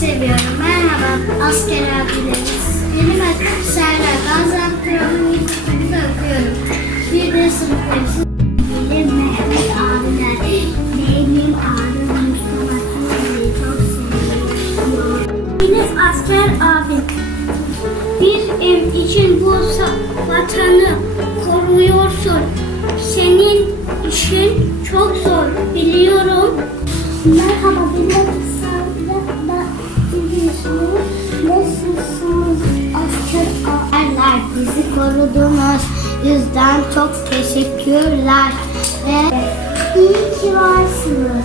seviyorum. Merhaba asker abilerimiz. Benim adım Serra. Gaziantep'in yüzünüzü öpüyorum. Bir de sınıflarımızı Benim Mehmet. Benim abim Mustafa sizi çok seviyorum. Benim asker abim. Bir ev için bu vatanı koruyorsun. Senin işin çok zor biliyorum. Merhaba Bizi korudunuz. Yüzden çok teşekkürler. Ve iyi ki varsınız.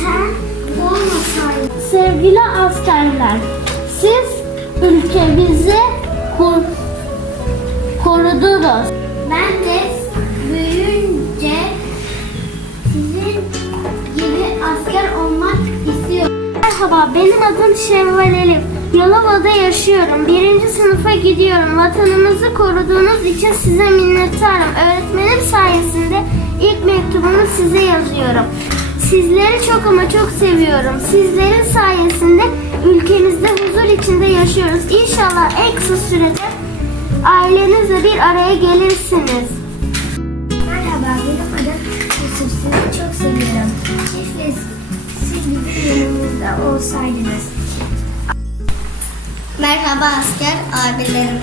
Sen olmasaydın. Sevgili askerler, siz ülkemizi kur- korudunuz. Ben de büyüyünce sizin gibi asker olmak istiyorum. Merhaba, benim adım Şevval Elif. Yalova'da yaşıyorum. Birinci sınıfa gidiyorum. Vatanımızı koruduğunuz için size minnettarım. Öğretmenim sayesinde ilk mektubumu size yazıyorum. Sizleri çok ama çok seviyorum. Sizlerin sayesinde ülkemizde huzur içinde yaşıyoruz. İnşallah en kısa sürede ailenizle bir araya gelirsiniz. Merhaba, benim adım Yusuf. Sizi çok seviyorum. Keşke siz bir yanımızda olsaydınız. Merhaba asker abilerim.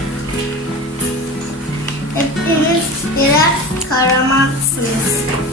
Hepiniz birer kahramansınız.